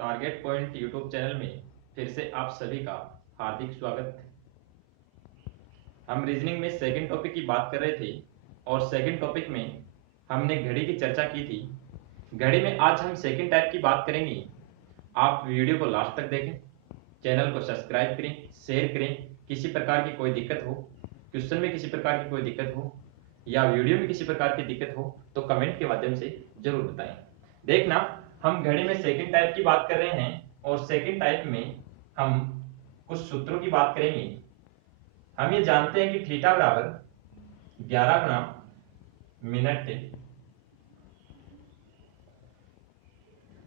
Target point YouTube channel में फिर से आप सभी का हार्दिक स्वागत। हम रीजनिंग में सेकंड टॉपिक की बात कर रहे थे और सेकंड टॉपिक में हमने घड़ी की चर्चा की थी। घड़ी में आज हम सेकंड टाइप की बात करेंगे। आप वीडियो को लास्ट तक देखें, चैनल को सब्सक्राइब करें, शेयर करें। किसी प्रकार की कोई दिक्कत हो, क्वेश्चन में किसी प्रकार की कोई दिक्कत हो या वीडियो में किसी प्रकार की दिक्कत हो तो कमेंट के माध्यम से जरूर बताएं। देखना, हम घड़ी में सेकंड टाइप की बात कर रहे हैं और सेकंड टाइप में हम कुछ सूत्रों की बात करेंगे। हम ये जानते हैं कि थीटा बराबर 11 गुना मिनट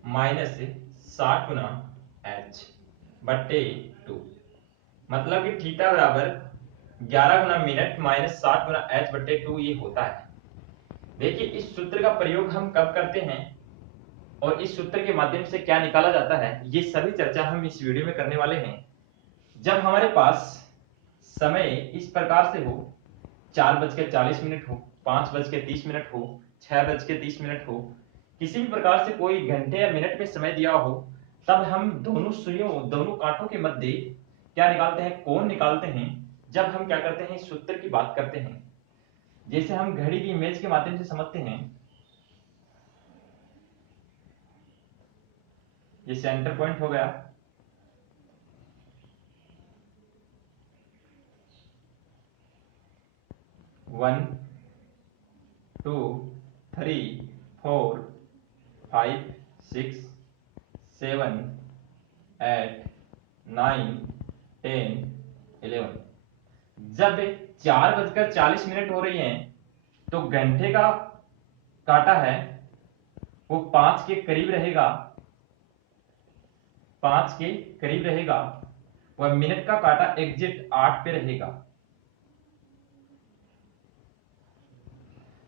माइनस 60 गुना एच बट्टे 2। मतलब कि थीटा बराबर 11 गुना मिनट माइनस 60 गुना एच बट्टे 2 ये होता है। देखिए, इस सूत्र का प्रयोग हम कब करते हैं और इस सूत्र के माध्यम से क्या निकाला जाता है, ये सभी चर्चा हम इस वीडियो में करने वाले हैं। जब हमारे पास समय इस प्रकार से हो, 4:40 हो, 5:30 हो, 6:30 हो, किसी भी प्रकार से कोई घंटे या मिनट में समय दिया हो, तब हम दोनों सुइयों दोनों कांटों के मध्य क्या निकालते हैं, कोण निकालते हैं। जब हम क्या करते हैं, इस सूत्र की बात करते हैं, जैसे हम घड़ी की इमेज के माध्यम से समझते हैं। ये सेंटर पॉइंट हो गया, वन 2 3 4 5 6 7 8 9 10 11। जब 4:40 हो रही हैं तो घंटे का काटा है वो 5 के करीब रहेगा, 5 के करीब रहेगा। वह मिनट का काटा एग्जैक्ट 8 पे रहेगा।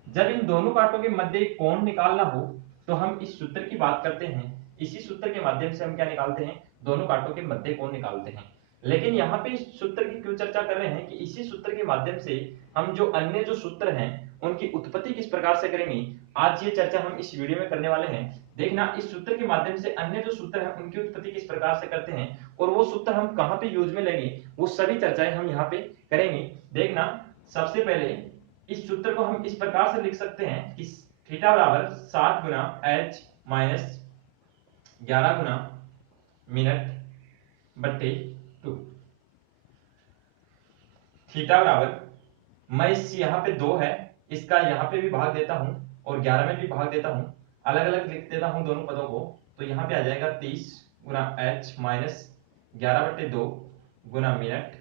जब इन दोनों कांटों के मध्य एक कोण निकालना हो तो हम इस सूत्र की बात करते हैं। इसी सूत्र के माध्यम से हम क्या निकालते हैं, दोनों कांटों के मध्य कोण निकालते हैं। लेकिन यहाँ पे इस सूत्र की क्यों चर्चा कर रहे हैं कि इसी सूत्र के माध्यम से हम जो अन्य जो सूत्र हैं उनकी उत्पत्ति किस प्रकार से करेंगे, आज ये चर्चा हम इस वीडियो में करने वाले हैं। देखना, इस सूत्र के माध्यम से अन्य जो सूत्र हैं उनकी उत्पत्ति किस प्रकार से करते हैं और वो सूत्र हम कहाँ पे यूज में लेंगे, वो सभी चर्चाएं हम यहाँ पे करेंगे। देखना, सबसे पहले इस सूत्र को हम इस प्रकार से लिख सकते हैं कि थीटा बराबर 60 गुना एच माइनस 11 गुना मिनट बट्टे 2। थीटा बराबर, मैं इस यहाँ पे 2 है, इसका यहाँ पे भी भाग देता हूं और 11 में भी भाग देता हूं, अलग अलग लिख देता हूं दोनों पदों को। तो यहाँ पे आ जाएगा 30 गुना एच माइनस 11 बट्टे 2 गुना मिनट।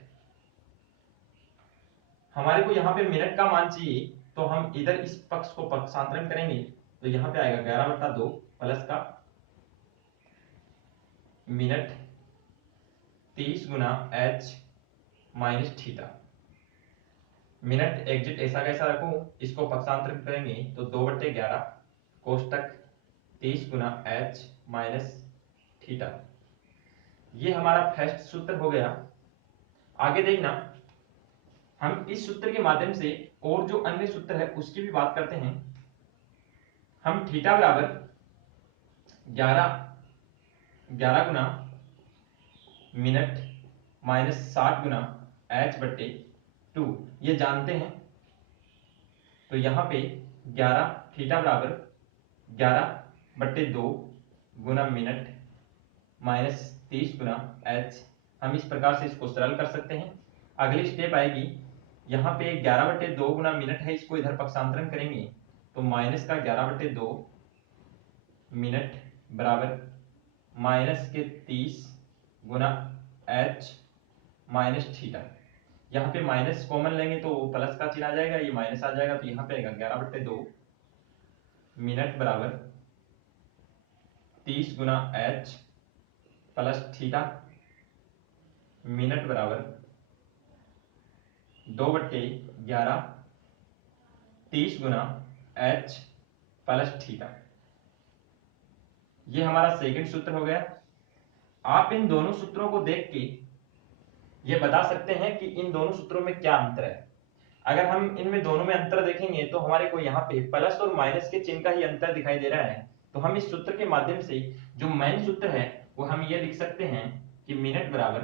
हमारे को यहाँ पे मिनट का मान चाहिए तो हम इधर इस पक्ष को पक्षांतरण करेंगे तो यहाँ पे आएगा 11/2 प्लस का मिनट 30 गुना एच माइनस थीटा। मिनट एग्जिट ऐसा कैसा रखूं, इसको पक्षांतरण करेंगे तो 2/11 कोष्टक 30 गुना एच माइनस थीटा। ये हमारा फर्स्ट सूत्र हो गया। आगे देखना, हम इस सूत्र के माध्यम से और जो अन्य सूत्र है उसकी भी बात करते हैं। हम थीटा बराबर 11 गुना मिनट माइनस 60 गुना एच बट्टे 2 ये जानते हैं। तो यहाँ पे 11 थीटा बराबर 11/2 गुना मिनट माइनस 30 गुना एच। हम इस प्रकार से इसको सरल कर सकते हैं। अगली स्टेप आएगी, यहाँ पे 11/2 गुना मिनट है, इसको इधर पक्षांतरण करेंगे तो माइनस का 11/2 मिनट बराबर माइनस के 30 गुना एच माइनस थीटा। यहाँ पे माइनस कॉमन लेंगे तो प्लस का चिन्ह आ जाएगा, ये माइनस आ जाएगा, तो यहाँ पे आएगा 11/2 मिनट बराबर 30 गुना एच प्लस थीटा। मिनट बराबर 2/11 30 गुना एच प्लस थीटा। ये हमारा सेकंड सूत्र हो गया। आप इन दोनों सूत्रों को देख के ये बता सकते हैं कि इन दोनों सूत्रों में क्या अंतर है। अगर हम इनमें दोनों में अंतर देखेंगे तो हमारे को यहाँ पे प्लस और माइनस के चिन्ह का ही अंतर दिखाई दे रहा है। तो हम इस सूत्र के माध्यम से जो मेन सूत्र है वो हम ये लिख सकते हैं कि मिनट बराबर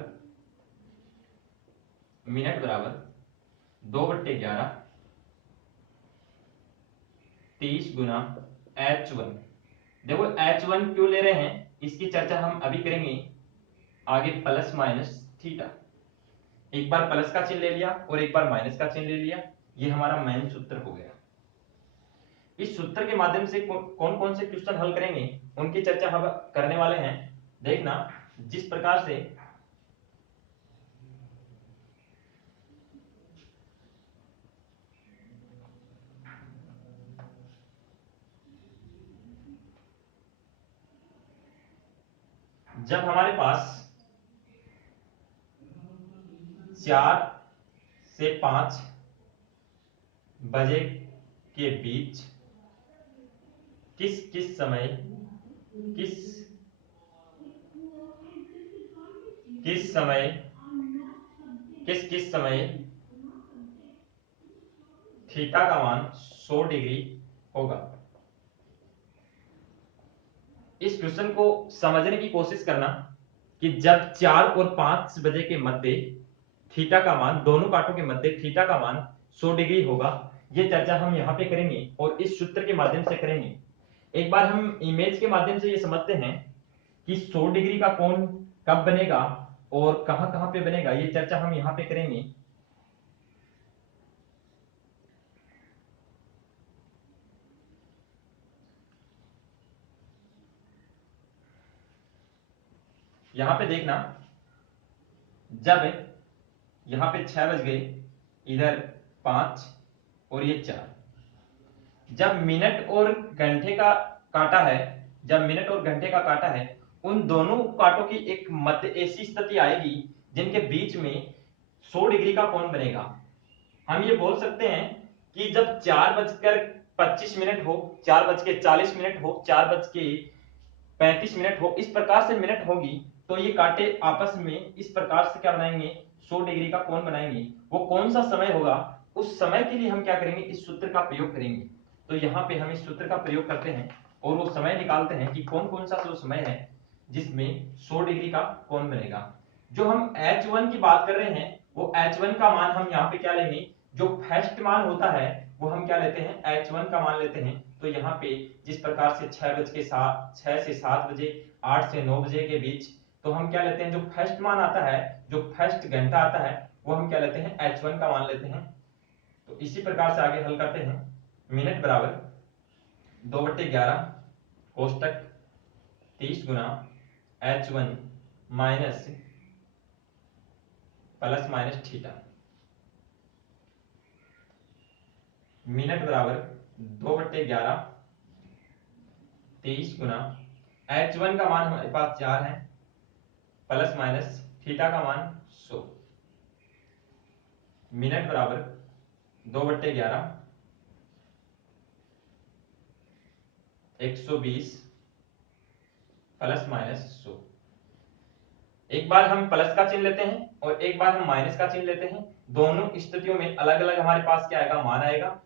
2/11 30 गुना H1। देखो H1 क्यों ले रहे हैं इसकी चर्चा हम अभी करेंगे आगे, प्लस माइनस थीटा। एक बार प्लस का चिन्ह ले लिया और एक बार माइनस का चिन्ह ले लिया, ये हमारा मेन सूत्र हो गया। इस सूत्र के माध्यम से कौन कौन से क्वेश्चन हल करेंगे उनकी चर्चा हम करने वाले हैं। देखना जिस प्रकार से जब हमारे पास 4 से 5 बजे के बीच किस किस समय थीटा का मान 100 डिग्री होगा। इस क्वेश्चन को समझने की कोशिश करना कि जब 4 और 5 बजे के मध्य थीटा का मान, दोनों कांटों के मध्य थीटा का मान 100 डिग्री होगा, ये चर्चा हम यहाँ पे करेंगे और इस सूत्र के माध्यम से करेंगे। एक बार हम इमेज के माध्यम से ये समझते हैं कि 100 डिग्री का कोण कब बनेगा और कहां कहां पे बनेगा, ये चर्चा हम यहाँ पे करेंगे। यहां पे देखना, जब यहां पे 6 बज गए, इधर 5 और ये 4, जब मिनट और घंटे का काटा है, उन दोनों कांटों की एक मध्य ऐसी स्थिति आएगी जिनके बीच में 100 डिग्री का कोण बनेगा। हम ये बोल सकते हैं कि जब 4:25 हो, 4:40 हो, 4:35 हो, इस प्रकार से मिनट होगी तो ये कांटे आपस में इस प्रकार से क्या बनाएंगे, 100 डिग्री का कोण बनाएंगे। वो कौन सा समय होगा, उस समय के लिए हम क्या करेंगे, इस सूत्र का प्रयोग करेंगे। तो यहाँ पे हम इस सूत्र का प्रयोग करते हैं और वो समय निकालते हैं कि कौन कौन सा जो समय है जिसमें 100 डिग्री का कोण बनेगा। जो हम H1 की बात कर रहे हैं वो H1 का मान हम यहाँ पे क्या लेंगे, जो फर्स्ट मान होता है वो हम क्या लेते हैं, H1 का मान लेते हैं। तो यहाँ पे जिस प्रकार से 6 से 7 बजे, 8 से 9 बजे के बीच, तो हम क्या लेते हैं, जो फर्स्ट मान आता है, जो फर्स्ट घंटा आता है वो हम क्या लेते हैं, H1 का मान लेते हैं। तो इसी प्रकार से आगे हल करते हैं। मिनट बराबर 2/11 कोष्टक 30 गुना H1 minus plus minus theta. Minute बराबर 2/11 30 गुना H1 का मान हमारे पास 4 है, प्लस माइनस थीटा का मान 100। मिनट बराबर 2/11 120 प्लस माइनस 100। एक बार हम प्लस का चिन्ह लेते हैं और एक बार हम माइनस का चिन्ह लेते हैं। दोनों स्थितियों में अलग अलग हमारे पास क्या आएगा, मान आएगा।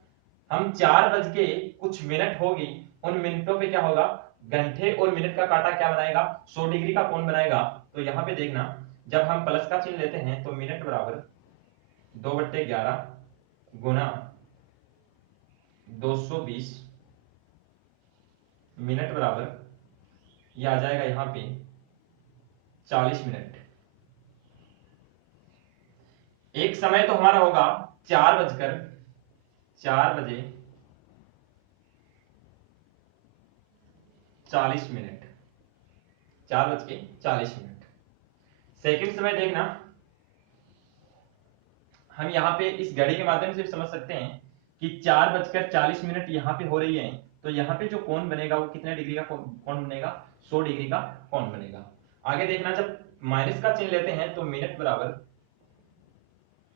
हम 4 बज के कुछ मिनट होगी, उन मिनटों पे क्या होगा, घंटे और मिनट का काटा क्या बनाएगा, 100 डिग्री का कोण बनाएगा। तो यहाँ पे देखना, जब हम प्लस का चिन्ह लेते हैं तो मिनट बराबर 2/11 गुना 220, मिनट बराबर ये आ जाएगा यहाँ पे 40 मिनट। एक समय तो हमारा होगा 4 बजे 40 मिनट, 4:40। सेकंड समय देखना, हम यहाँ पे इस घड़ी के माध्यम से समझ सकते हैं कि 4:40 यहाँ पे हो रही है, तो यहाँ पे जो कोण बनेगा वो कितने डिग्री का कोण बनेगा, 100 डिग्री का कोण बनेगा। आगे देखना, जब माइनस का चिन्ह लेते हैं तो मिनट बराबर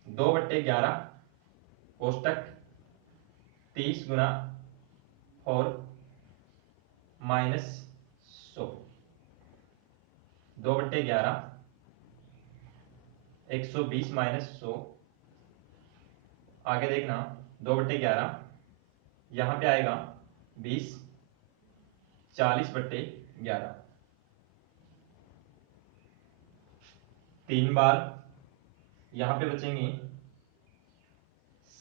2/11 कोष्टक 30 गुना और माइनस 100, 2/11 120 माइनस 100। आगे देखना, 2/11 यहां पे आएगा 20, 40/11। 3 बार, यहां पे बचेंगे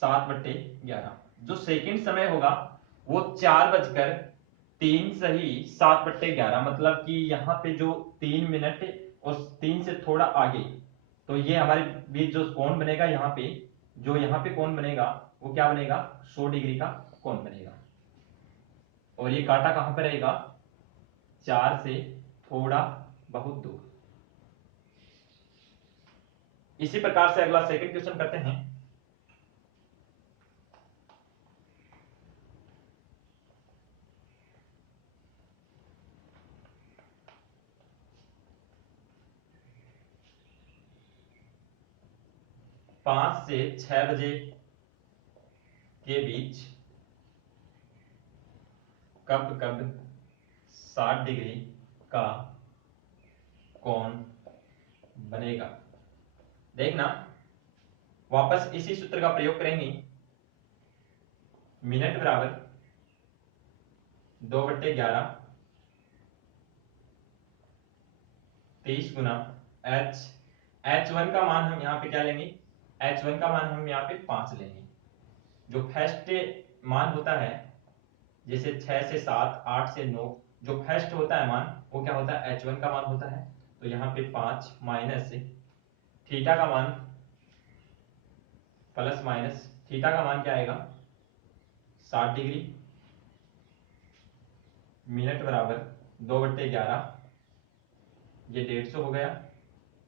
7/11। जो सेकंड समय होगा वो 4:03 सही 7/11, मतलब कि यहाँ पे जो 3 मिनट और 3 से थोड़ा आगे, तो ये हमारे बीच जो कोण बनेगा यहाँ पे, जो यहाँ पे कोण बनेगा वो क्या बनेगा, 100 डिग्री का कोण बनेगा। और ये कांटा कहां पर रहेगा, 4 से थोड़ा बहुत दूर। इसी प्रकार से अगला सेकंड क्वेश्चन करते हैं। पांच से 6 बजे के बीच कब कब 60 डिग्री का कोण बनेगा। देखना, वापस इसी सूत्र का प्रयोग करेंगे। मिनट बराबर 2/11 30 गुना H1 का मान हम यहाँ पे क्या लेंगे, H1 का मान हम यहाँ पे 5 लेंगे। जो फर्स्ट मान होता है, जैसे 6 से 7, 8 से 9, जो फर्स्ट होता है मान वो क्या होता है, H1 का मान होता है। तो यहाँ पे 5 माइनस थीटा का मान प्लस माइनस थीटा का मान क्या आएगा, 60 डिग्री। मिनट बराबर 2/11, ये 150 हो गया,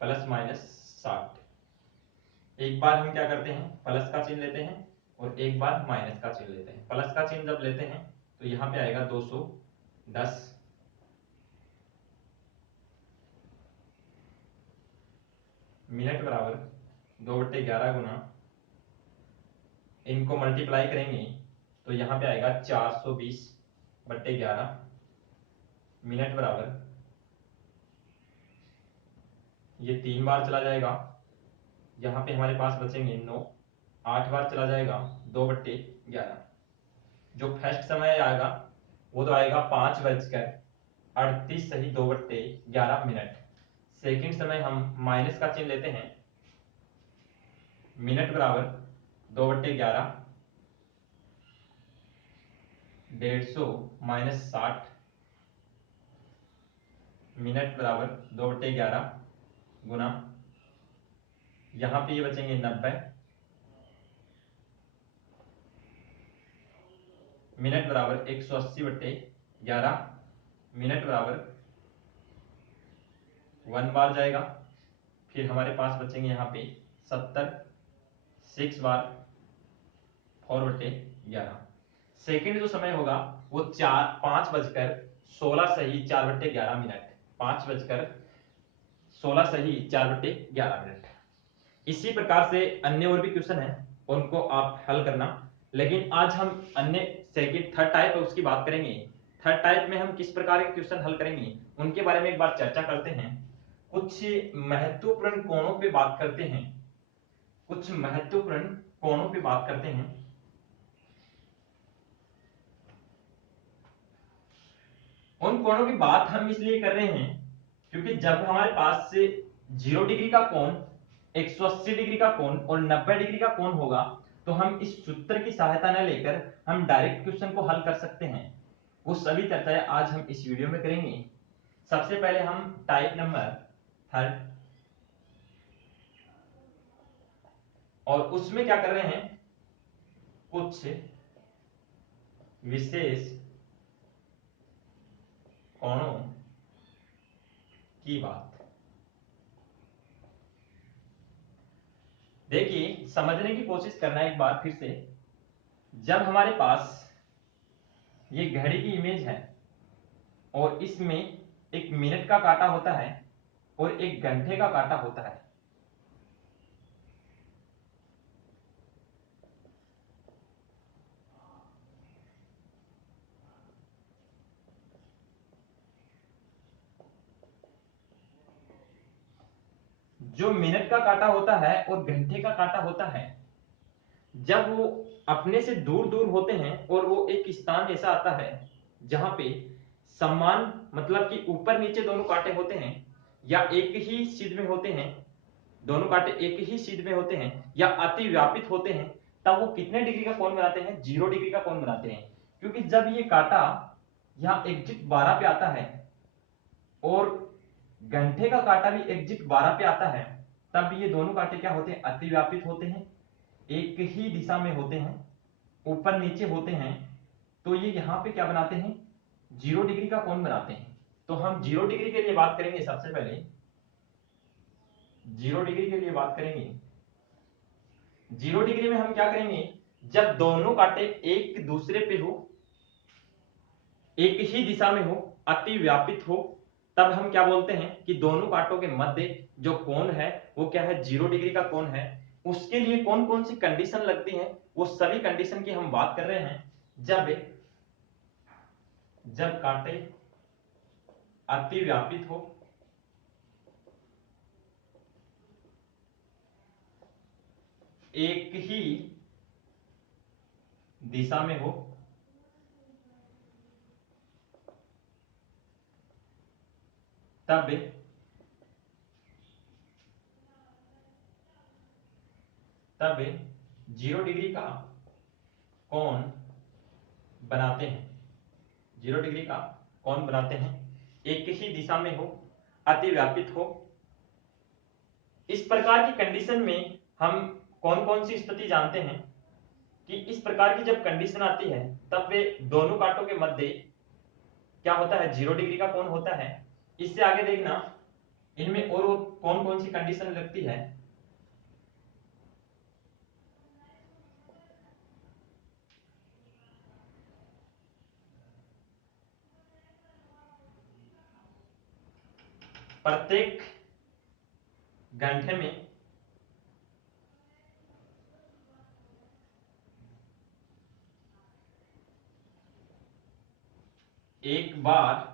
प्लस माइनस 60। एक बार हम क्या करते हैं, प्लस का चिन्ह लेते हैं और एक बार माइनस का चिन्ह लेते हैं। प्लस का चिन्ह जब लेते हैं तो यहां पे आएगा 210। मिनट बराबर 2/11 गुना, इनको मल्टीप्लाई करेंगे तो यहां पे आएगा 420/11। मिनट बराबर, ये 3 बार चला जाएगा, यहां पे हमारे पास बचेंगे 9, 8 बार चला जाएगा 2/11। जो फर्स्ट समय आएगा वो तो आएगा 5:38 सही 2/11 मिनट। सेकंड समय हम माइनस का चिन्ह लेते हैं। मिनट बराबर 2/11, 150 माइनस 60। मिनट बराबर 2/11 गुना, यहां पे ये बचेंगे 90। मिनट बराबर 180/11। मिनट बराबर 1 बार जाएगा, फिर हमारे पास बचेंगे यहाँ पे 70, 6 बार 4/11। सेकंड जो समय होगा वो 5:16 सही 4/11 मिनट, 5:16 सही 4/11 मिनट। इसी प्रकार से अन्य और भी क्वेश्चन है, उनको आप हल करना। लेकिन आज हम अन्य सेकंड थर्ड टाइप है उसकी बात करेंगे। थर्ड टाइप में हम किस प्रकार के क्वेश्चन हल करेंगे उनके बारे में एक बार चर्चा करते हैं। कुछ महत्वपूर्ण कोणों पे बात करते हैं, कुछ महत्वपूर्ण कोणों पे बात करते हैं। उन कोणों की बात हम इसलिए कर रहे हैं क्योंकि जब हमारे पास से 0 डिग्री का कोण, 180 डिग्री का कोण और 90 डिग्री का कोण होगा तो हम इस सूत्र की सहायता न लेकर हम डायरेक्ट क्वेश्चन को हल कर सकते हैं। वो सभी चर्चाएं आज हम इस वीडियो में करेंगे। सबसे पहले हम टाइप नंबर थर्ड, और उसमें क्या कर रहे हैं, कुछ विशेष कोणों की बात। देखिए, समझने की कोशिश करना एक बार फिर से। जब हमारे पास ये घड़ी की इमेज है और इसमें एक मिनट का कांटा होता है और एक घंटे का कांटा होता है, जो मिनट का कांटा होता है और घंटे का कांटा होता है, जब वो अपने से दूर दूर होते हैं और वो एक स्थान ऐसा आता है जहां पे समान, मतलब कि ऊपर नीचे दोनों कांटे होते हैं या एक ही सीध में होते हैं, दोनों कांटे एक ही सीध में होते हैं या अति व्यापित होते हैं, तब वो कितने डिग्री का कोण बनाते हैं? 0 डिग्री का कोण बनाते हैं। क्योंकि जब ये कांटा यहाँ एग्जिट 12 पे आता है और घंटे का कांटा भी एग्जिट 12 पे आता है, तब ये दोनों कांटे क्या होते हैं? अति व्यापित होते हैं, एक ही दिशा में होते हैं, ऊपर नीचे होते हैं। तो ये यहाँ पे क्या बनाते हैं? 0 डिग्री का कोण बनाते हैं। तो हम 0 डिग्री के लिए बात करेंगे। सबसे पहले 0 डिग्री के लिए बात करेंगे। 0 डिग्री में हम क्या करेंगे? जब दोनों कांटे एक दूसरे पे हो, एक ही दिशा में हो, अति व्यापित हो, तब हम क्या बोलते हैं कि दोनों कांटों के मध्य जो कोण है वो क्या है? 0 डिग्री का कोण है। उसके लिए कौन कौन सी कंडीशन लगती है, वो सभी कंडीशन की हम बात कर रहे हैं। जब कांटे अति व्यापित हो, एक ही दिशा में हो, तब 0 डिग्री का कोण बनाते हैं। 0 डिग्री का कोण बनाते हैं, एक ही दिशा में हो, अति व्यापित हो। इस प्रकार की कंडीशन में हम कौन कौन सी स्थिति जानते हैं कि इस प्रकार की जब कंडीशन आती है तब वे दोनों कांटों के मध्य क्या होता है? 0 डिग्री का कोण होता है। इससे आगे देखना इनमें और कौन कौन सी कंडीशन लगती है। प्रत्येक घंटे में एक बार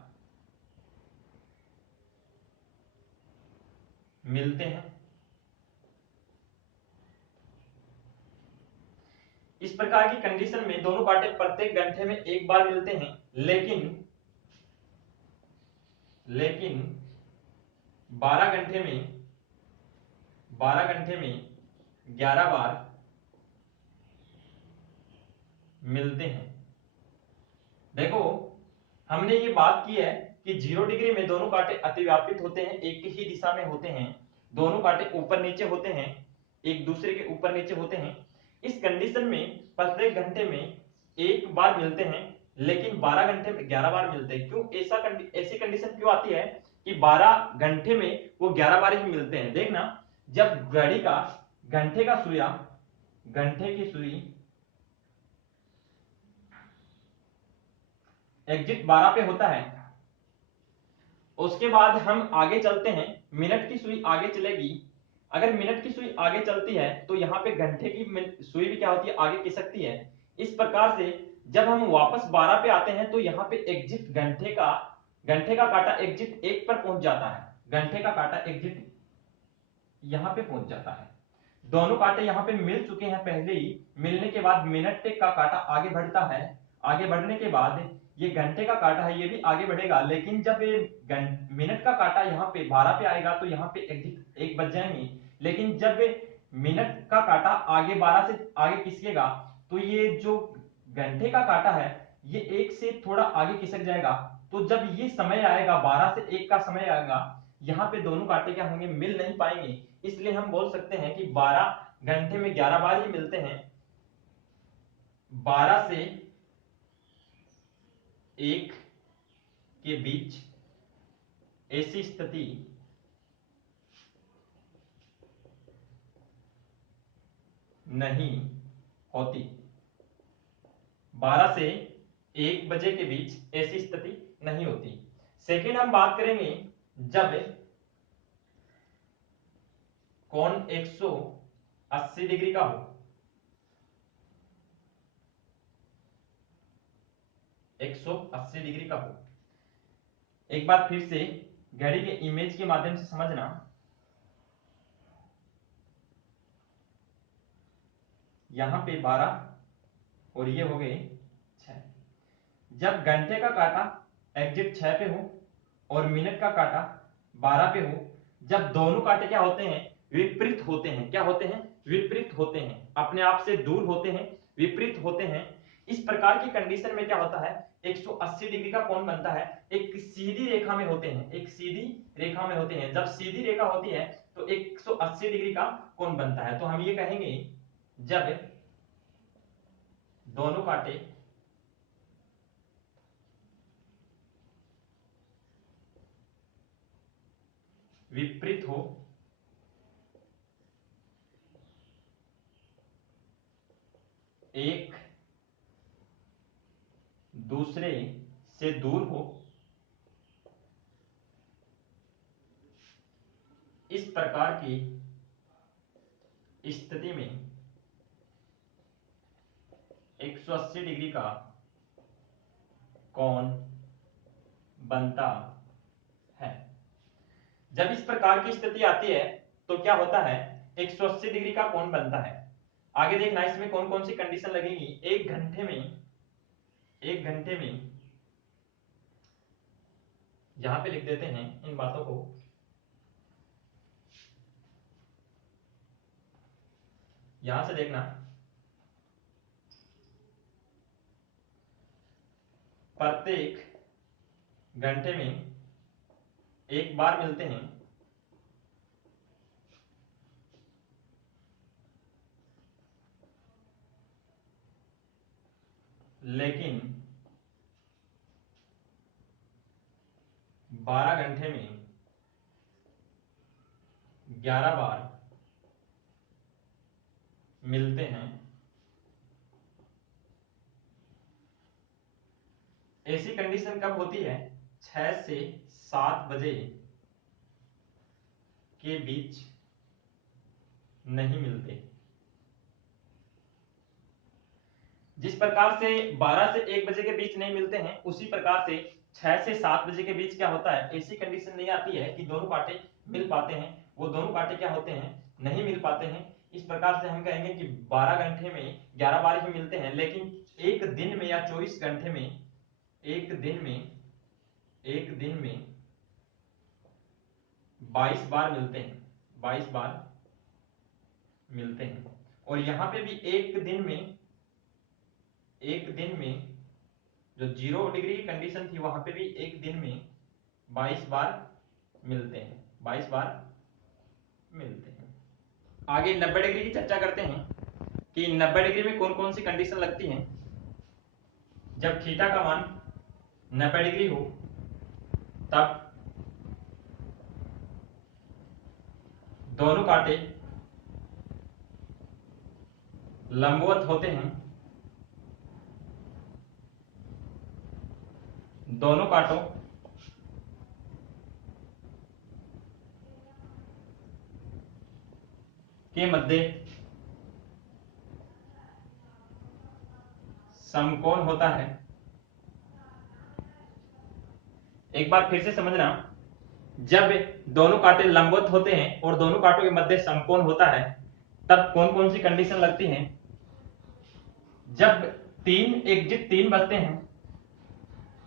मिलते हैं। इस प्रकार की कंडीशन में दोनों कांटे प्रत्येक घंटे में एक बार मिलते हैं, लेकिन 12 घंटे में 11 बार मिलते हैं। देखो, हमने ये बात की है कि 0 डिग्री में दोनों कांटे अतिव्यापित होते हैं, एक ही दिशा में होते हैं, दोनों कांटे ऊपर नीचे होते हैं, एक दूसरे के ऊपर नीचे होते हैं। इस कंडीशन में प्रत्येक घंटे में एक बार मिलते हैं, लेकिन 12 घंटे में 11 बार मिलते हैं। क्यों ऐसी कंडीशन क्यों आती है कि 12 घंटे में वो 11 बार ही मिलते हैं? देखना, जब घंटे की सुई एग्जिट 12 पे होता है, उसके बाद हम आगे चलते हैं, मिनट की सुई आगे चलेगी। अगर मिनट की सुई आगे चलती है तो यहाँ पे घंटे की सुई भी क्या होती है? आगे खिसकती है। इस प्रकार से जब हम वापस 12 पे आते हैं तो यहाँ पे एग्जिट घंटे का कांटा एग्जिट 1 पर पहुंच जाता है। घंटे का कांटा एग्जिट यहाँ पे पहुंच जाता है। दोनों कांटे यहाँ पे मिल चुके हैं पहले ही। मिलने के बाद मिनट का कांटा आगे बढ़ता है। आगे बढ़ने के बाद ये घंटे का कांटा है, ये भी आगे बढ़ेगा। लेकिन जब ये मिनट का कांटा यहाँ पे 12 पे आएगा तो यहाँ पे एग्जिट 1 बच जाएंगे। लेकिन जब मिनट का कांटा आगे 12 से आगे खिसकेगा तो ये जो घंटे का कांटा है ये 1 से थोड़ा आगे खिसक जाएगा। तो जब ये समय आएगा, 12 से 1 का समय आएगा, यहाँ पे दोनों कांटे क्या होंगे? मिल नहीं पाएंगे। इसलिए हम बोल सकते हैं कि 12 घंटे में 11 बार ही मिलते हैं। 12 से 1 के बीच ऐसी स्थिति नहीं होती। 12 से 1 बजे के बीच ऐसी स्थिति नहीं होती। सेकेंड हम बात करेंगे जब कोण 180 डिग्री का हो। 180 डिग्री का हो। एक बार फिर से घड़ी के इमेज के माध्यम से समझना। यहां पे 12 और ये हो गए 6। जब घंटे का कांटा एग्जिट 6 पे हो और मिनट का कांटा 12 पे हो, जब दोनों कांटे क्या होते हैं? विपरीत होते हैं। क्या होते हैं? विपरीत होते हैं, अपने आप से दूर होते हैं, विपरीत होते हैं। इस प्रकार की कंडीशन में क्या होता है? 180 डिग्री का कोण बनता है। एक सीधी रेखा में होते हैं, एक सीधी रेखा में होते हैं। जब सीधी रेखा होती है तो 180 डिग्री का कोण बनता है। तो हम ये कहेंगे जब दोनों कांटे विपरीत हो, एक दूसरे से दूर हो, इस प्रकार की स्थिति में 180 डिग्री का कोण बनता है। जब इस प्रकार की स्थिति आती है तो क्या होता है? 180 डिग्री का कोण बनता है। आगे देखना इसमें कौन कौन सी कंडीशन लगेगी। एक घंटे में यहां पे लिख देते हैं इन बातों को। यहां से देखना, प्रत्येक घंटे में एक बार मिलते हैं, लेकिन 12 घंटे में 11 बार मिलते हैं। ऐसी कंडीशन कब होती है? 6 से 7 बजे के बीच नहीं मिलते। जिस प्रकार से 12 से 1 बजे के बीच नहीं मिलते हैं, उसी प्रकार से 6 से 7 बजे के बीच क्या होता है? ऐसी कंडीशन नहीं आती है कि दोनों कांटे मिल पाते हैं। वो दोनों कांटे क्या होते हैं? नहीं मिल पाते हैं। इस प्रकार से हम कहेंगे कि 12 घंटे में 11 बार ही मिलते हैं, लेकिन एक दिन में या 24 घंटे में एक दिन में 22 बार मिलते हैं, 22 बार मिलते हैं। और यहां पे भी एक दिन में जो 0 डिग्री की कंडीशन थी वहां पे भी एक दिन में 22 बार मिलते हैं, 22 बार मिलते हैं। आगे 90 डिग्री की चर्चा करते हैं कि 90 डिग्री में कौन कौन सी कंडीशन लगती हैं। जब थीटा का मान 90 डिग्री हो तब दोनों कांटे लंबवत होते हैं, दोनों कांटों के मध्य समकोण होता है। एक बार फिर से समझना, जब दोनों कांटे लंबवत होते हैं और दोनों कांटों के मध्य समकोण होता है तब कौन कौन सी कंडीशन लगती हैं। जब तीन एग्जिट 3 बचते हैं,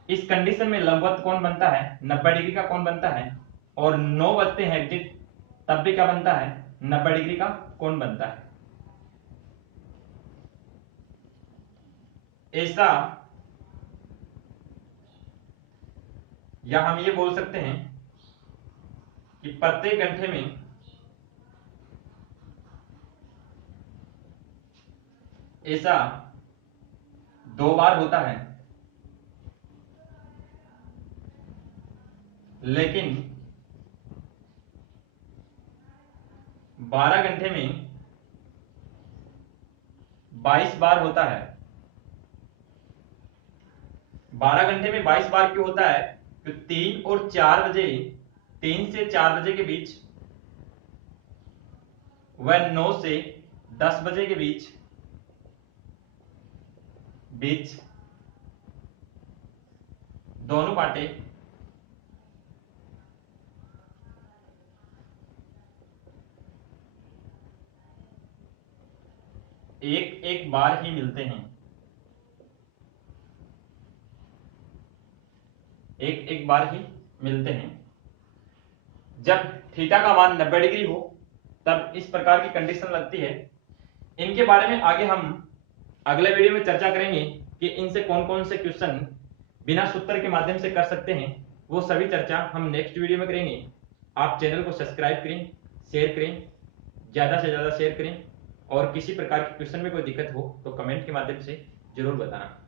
इस कंडीशन में लंबवत कोण बनता है, 90 डिग्री का कोण बनता है। और 9 बचते हैं एग्जिट, तब भी क्या बनता है? 90 डिग्री का कोण बनता है। ऐसा या हम ये बोल सकते हैं कि प्रत्येक घंटे में ऐसा 2 बार होता है, लेकिन 12 घंटे में 22 बार होता है। 12 घंटे में 22 बार क्यों होता है? तो 3 और 4 बजे, 3 से 4 बजे के बीच व 9 से 10 बजे के बीच दोनों कांटे एक एक बार ही मिलते हैं, एक एक बार ही मिलते हैं। जब थीटा का मान 90 डिग्री हो तब इस प्रकार की कंडीशन लगती है। इनके बारे में आगे हम अगले वीडियो में चर्चा करेंगे कि इनसे कौन कौन से क्वेश्चन बिना सूत्र के माध्यम से कर सकते हैं। वो सभी चर्चा हम नेक्स्ट वीडियो में करेंगे। आप चैनल को सब्सक्राइब करें, शेयर करें, ज़्यादा से ज़्यादा शेयर करें, और किसी प्रकार के क्वेश्चन में कोई दिक्कत हो तो कमेंट के माध्यम से जरूर बताना।